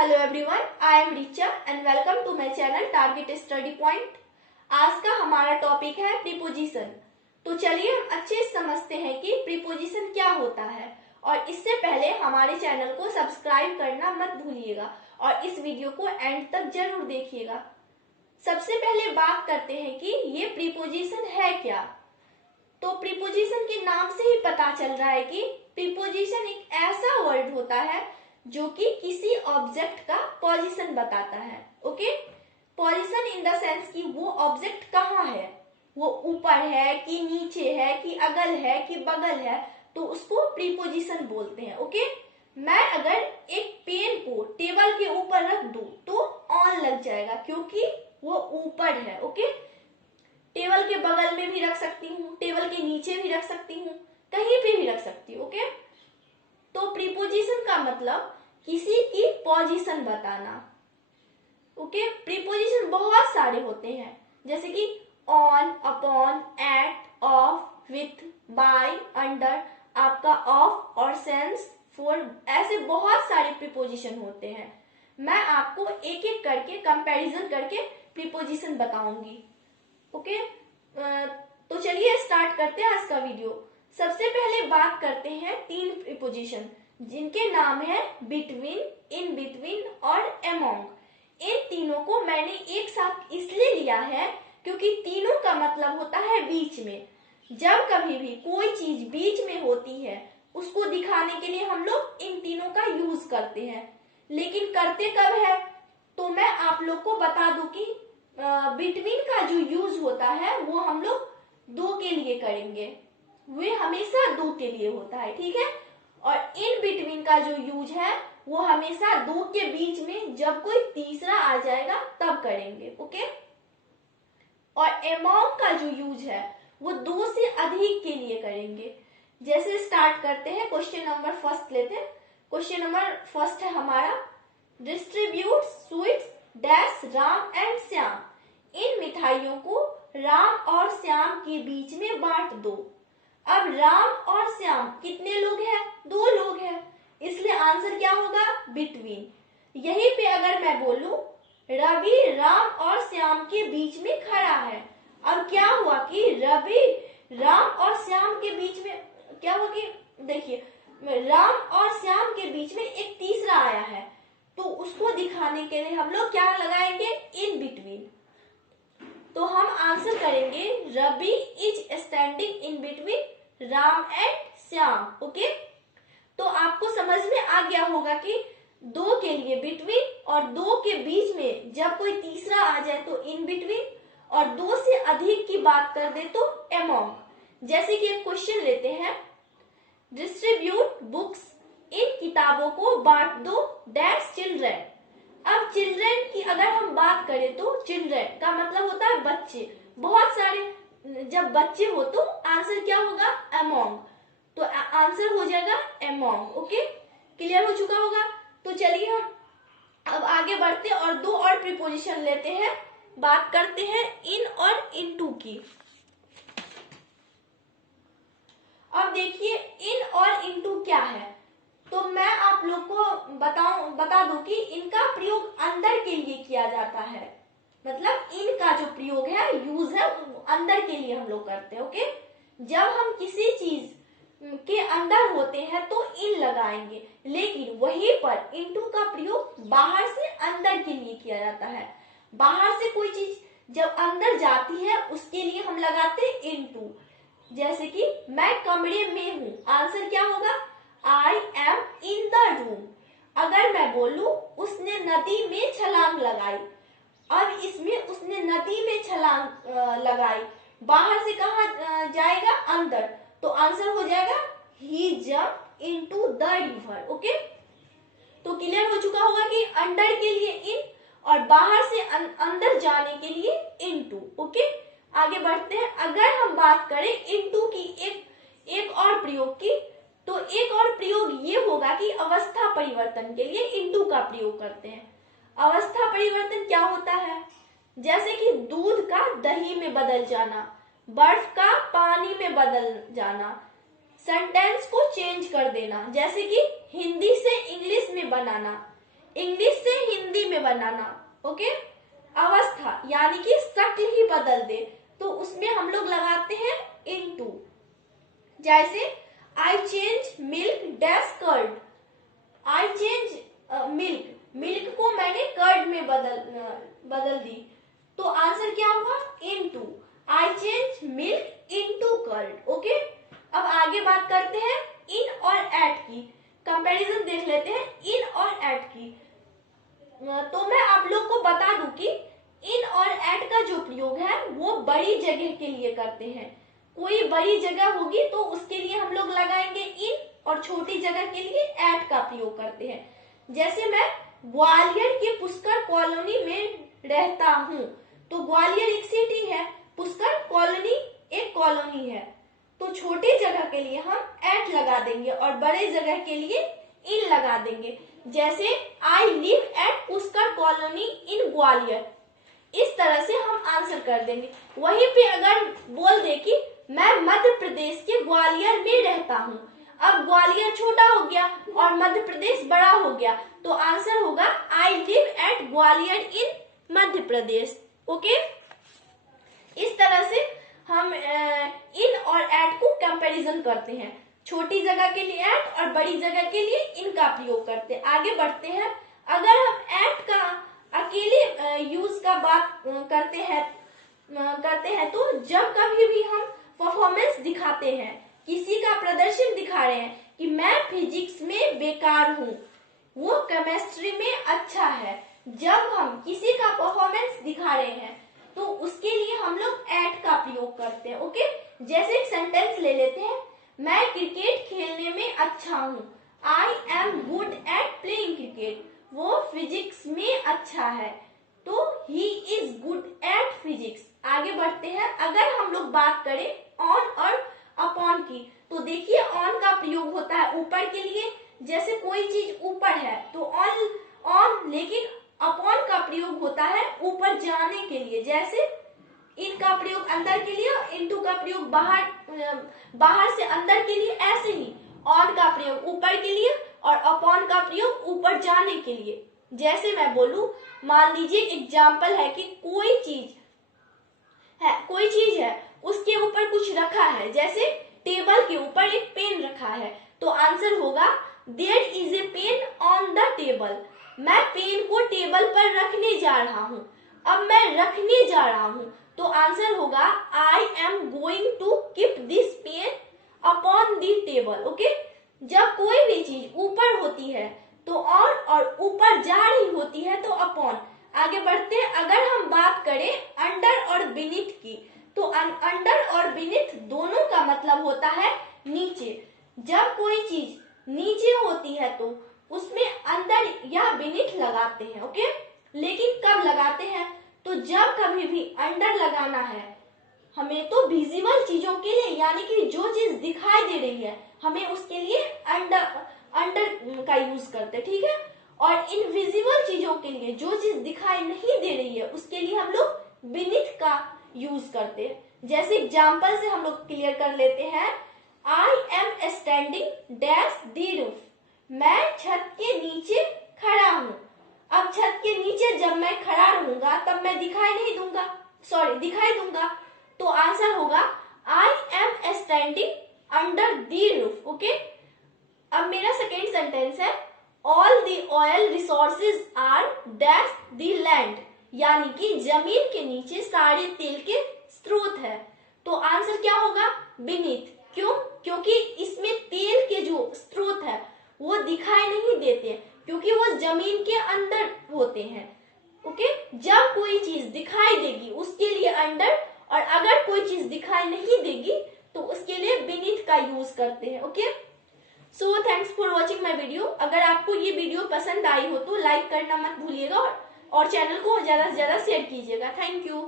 Hello everyone, I am Richa and welcome to my channel target study point. आज का हमारा topic है preposition. तो चलिए हम अच्छे से समझते हैं कि प्रीपोजिशन क्या होता है। और इससे पहले हमारे चैनल को सब्सक्राइब करना मत भूलिएगा और इस वीडियो को एंड तक जरूर देखिएगा। सबसे पहले बात करते हैं कि ये प्रीपोजिशन है क्या। तो प्रीपोजिशन के नाम से ही पता चल रहा है कि प्रीपोजिशन एक ऐसा वर्ड होता है जो कि किसी ऑब्जेक्ट का पोजीशन बताता है। Okay, position in the sense कि वो ऑब्जेक्ट कहाँ है, वो ऊपर है कि नीचे है कि अगल है कि बगल है, तो उसको प्रीपोजिशन बोलते हैं। ओके, मैं अगर एक पेन को टेबल के ऊपर रख दूं तो ऑन लग जाएगा क्योंकि वो ऊपर है। ओके, टेबल के बगल में भी रख सकती हूँ, टेबल के नीचे भी रख सकती हूँ, कहीं पे भी रख सकती हूँ। ओके, तो प्रीपोजिशन का मतलब किसी की पोजीशन बताना। ओके, प्रीपोजिशन बहुत सारे होते हैं जैसे कि on, upon, at, of, with, by, under, आपका ऑफ और सेंस, फॉर, ऐसे बहुत सारे प्रीपोजिशन होते हैं। मैं आपको एक एक करके कंपैरिजन करके प्रीपोजिशन बताऊंगी। ओके, तो चलिए स्टार्ट करते हैं आज का वीडियो। सबसे पहले बात करते हैं तीन प्रीपोजिशन जिनके नाम है बिटवीन, इन बिटवीन और अमोंग। इन तीनों को मैंने एक साथ इसलिए लिया है क्योंकि तीनों का मतलब होता है बीच में। जब कभी भी कोई चीज बीच में होती है उसको दिखाने के लिए हम लोग इन तीनों का यूज करते हैं। लेकिन करते कब है तो मैं आप लोग को बता दूं कि बिटवीन का जो यूज होता है वो हम लोग दो के लिए करेंगे, वे हमेशा दो के लिए होता है, ठीक है। और इन बिटवीन का जो यूज है वो हमेशा दो के बीच में जब कोई तीसरा आ जाएगा तब करेंगे। ओके, और अमोंग का जो यूज है वो दो से अधिक के लिए करेंगे। जैसे स्टार्ट करते हैं, क्वेश्चन नंबर फर्स्ट लेते हैं। क्वेश्चन नंबर फर्स्ट है हमारा, distribute sweets dash Ram and Shyam. इन मिठाइयों को राम और श्याम के बीच में बांट दो। अब राम और श्याम कितने लोग हैं? दो लोग हैं, इसलिए आंसर क्या होगा? बिटवीन। यहीं पे अगर मैं बोलूं रवि राम और श्याम के बीच में खड़ा है, अब क्या हुआ कि रवि राम और श्याम के बीच में क्या हुआ कि देखिए राम और श्याम के बीच में एक तीसरा आया है, तो उसको दिखाने के लिए हम लोग क्या लगाएंगे? In between. तो हम आंसर करेंगे Ravi is standing in between Ram and Shyam. Okay, तो आपको समझ में आ गया होगा कि दो के लिए बिटवीन और दो के बीच में जब कोई तीसरा आ जाए तो इन बिटवीन, और दो से अधिक की बात कर दे तो अमोंग। जैसे कि एक क्वेश्चन लेते हैं, डिस्ट्रीब्यूट बुक्स, इन किताबों को बांट दो डैश चिल्ड्रेन। अब चिल्ड्रेन की अगर हम बात करें तो चिल्ड्रेन का मतलब होता है बच्चे, बहुत सारे जब बच्चे हो तो आंसर क्या होगा? अमोंग। तो आंसर हो जाएगा अमोंग। ओके, क्लियर हो चुका होगा। तो चलिए हम अब आगे बढ़ते और दो और प्रीपोजिशन लेते हैं। बात करते हैं इन और इनटू की। अब देखिए इन और इनटू क्या है, तो मैं आप लोग को बता दूं कि इनका प्रयोग अंदर के लिए किया जाता है। मतलब इनका जो प्रयोग है, यूज है, अंदर के लिए हम लोग करते हैं। ओके, जब हम किसी चीज के अंदर होते हैं तो इन लगाएंगे, लेकिन वहीं पर इनटू का प्रयोग बाहर से अंदर के लिए किया जाता है। बाहर से कोई चीज जब अंदर जाती है उसके लिए हम लगाते हैं इनटू। जैसे कि मैं कमरे में हूं, आंसर क्या होगा? I M in the room. अगर मैं बोलूं उसने नदी में छलांग लगाई, अब इसमें उसने नदी में छलांग लगाई, बाहर से कहा जाएगा? अंदर, तो आंसर हो जाएगा he jump into the river. Okay, तो क्लियर हो चुका होगा कि अंदर के लिए इन और बाहर से अंदर जाने के लिए इनटू। ओके, आगे बढ़ते हैं। अगर हम बात करें इनटू की एक और प्रयोग की, तो एक और प्रयोग ये होगा कि अवस्था परिवर्तन के लिए इनटू का प्रयोग करते हैं। अवस्था परिवर्तन क्या होता है? जैसे कि दूध का दही में बदल जाना, बर्फ का पानी में बदल जाना, सेंटेंस को चेंज कर देना, जैसे कि हिंदी से इंग्लिश में बनाना, इंग्लिश से हिंदी में बनाना, ओके। अवस्था यानी कि शक्ल ही बदल दे, तो उसमें हम लोग लगाते हैं इनटू। जैसे I change milk dash curd, I change milk, milk को मैंने कर्ड में बदल दी, तो आंसर क्या हुआ into. I change milk into curd, okay. अब आगे बात करते हैं इन और एट की, कंपैरिजन देख लेते हैं इन और एट की। तो मैं आप लोग को बता दूं कि इन और एट का जो प्रयोग है वो बड़ी जगह के लिए करते हैं। कोई बड़ी जगह होगी तो उसके लिए हम लोग लगाएंगे इन, और छोटी जगह के लिए एट का प्रयोग करते हैं। जैसे मैं ग्वालियर की पुष्कर कॉलोनी में रहता हूँ, तो ग्वालियर एक सिटी है, पुष्कर कॉलोनी एक कॉलोनी है, तो छोटी जगह के लिए हम एट लगा देंगे और बड़े जगह के लिए इन लगा देंगे। जैसे I live at Pushkar colony इन ग्वालियर, इस तरह से हम आंसर कर देंगे। वहीं पे अगर बोल दे कि मैं मध्य प्रदेश के ग्वालियर में रहता हूँ, अब ग्वालियर छोटा हो गया और मध्य प्रदेश बड़ा हो गया, तो आंसर होगा I live at Gwalior in Madhya Pradesh, okay. इस तरह से हम इन और एट को कंपैरिजन करते हैं, छोटी जगह के लिए एट और बड़ी जगह के लिए इन का प्रयोग करते हैं। आगे बढ़ते हैं, अगर हम एट का अकेले यूज का बात करते हैं तो जब कभी भी हम परफॉर्मेंस दिखाते हैं, किसी का प्रदर्शन दिखा रहे हैं कि मैं फिजिक्स में बेकार हूँ, वो केमिस्ट्री में अच्छा है, जब हम किसी का परफॉर्मेंस दिखा रहे हैं तो उसके लिए हम लोग एट का प्रयोग करते हैं, ओके। जैसे एक सेंटेंस ले लेते हैं, मैं क्रिकेट खेलने में अच्छा हूँ, I am good at playing cricket, वो फिजिक्स में अच्छा है, तो he is good at physics. आगे बढ़ते हैं, अगर हम लोग बात करें ऑन और अपॉन की, तो देखिए ऑन का प्रयोग होता है ऊपर के लिए, जैसे कोई चीज ऊपर है तो ऑन, लेकिन अपॉन का प्रयोग होता है ऊपर जाने के लिए, जैसे इन का प्रयोग अंदर के लिए, इनटू का प्रयोग बाहर से अंदर के लिए, ऐसे ही ऑन का प्रयोग ऊपर के लिए और अपॉन का प्रयोग ऊपर जाने के लिए। जैसे मैं बोलूं, मान लीजिए एग्जाम्पल है कि कोई चीज है उसके ऊपर कुछ रखा है, जैसे टेबल के ऊपर एक पेन रखा है, तो आंसर होगा there is a pen on the table, मैं पेन को टेबल पर रखने जा रहा हूँ। अब मैं रखने जा रहा हूँ तो आंसर होगा I am going to keep this pen upon the table, okay. जब कोई भी चीज ऊपर होती है तो ऑन और ऊपर जा रही होती है तो अपॉन। आगे बढ़ते हैं, अगर हम बात करें अंडर और बीनीथ की, तो अंडर और बीनीथ दोनों का मतलब होता है नीचे। जब कोई चीज नीचे होती है तो उसमें अंदर या बीनीथ लगाते हैं, ओके। लेकिन कब लगाते हैं, तो जब कभी भी अंडर लगाना है हमें, तो विजिबल चीजों के लिए, यानी कि जो चीज दिखाई दे रही है हमें उसके लिए अंडर का यूज करते हैं, ठीक है। और इनविजिबल चीजों के लिए, जो चीज दिखाई नहीं दे रही है, उसके लिए हम लोग बीनीथ का यूज करते हैं। जैसे एग्जाम्पल से हम लोग क्लियर कर लेते हैं, आई am standing dash the roof, मैं छत के नीचे खड़ा हूँ। अब छत के नीचे जब मैं खड़ा रहूंगा तब मैं दिखाई दूंगा, तो आंसर होगा I am standing under the roof, okay. अब मेरा सेकेंड सेंटेंस है, all the oil resources are dash the land, यानी कि जमीन के नीचे सारे तेल के स्रोत है, तो आंसर क्या होगा बीनीथ। क्यों? क्योंकि इसमें तेल के जो स्रोत है वो दिखाई नहीं देते, क्योंकि वो जमीन के अंदर होते हैं, ओके। जब कोई चीज दिखाई देगी उसके लिए अंडर, और अगर कोई चीज दिखाई नहीं देगी तो उसके लिए बीनीथ का यूज करते हैं, okay. So thanks for watching my video. अगर आपको ये वीडियो पसंद आई हो तो लाइक करना मत भूलिएगा और चैनल को ज्यादा से ज्यादा शेयर कीजिएगा। Thank you.